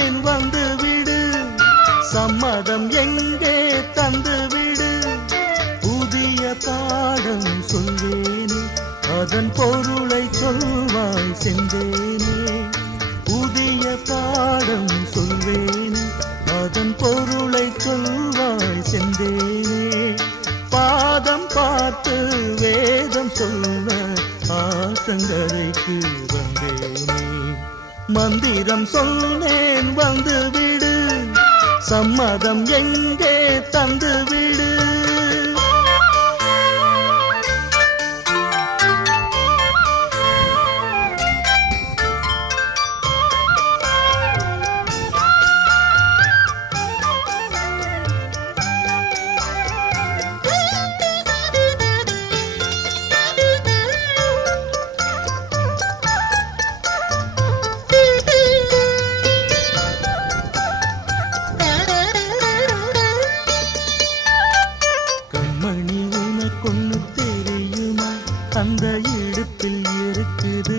சொன்னேன் வந்து விடு, சம்மதம் எங்கே தந்து விடு. புதிய பாடம் சொல்வேனே, அதன் பொருளை சொல்வாய் செந்தேனே. புதிய பாடம் சொல்வேனே, அதன் பொருளை சொல்வாய் செந்தேனே. பாதம் பார்த்து வேதம் சொல்ல ஆற்றங்கரைக்கு வந்தேனே. மந்திரம் சொன்னேன் வந்து விடு, சம்மதம் எங்கே தந்து விடு. அந்த இடுப்பில் இருக்குது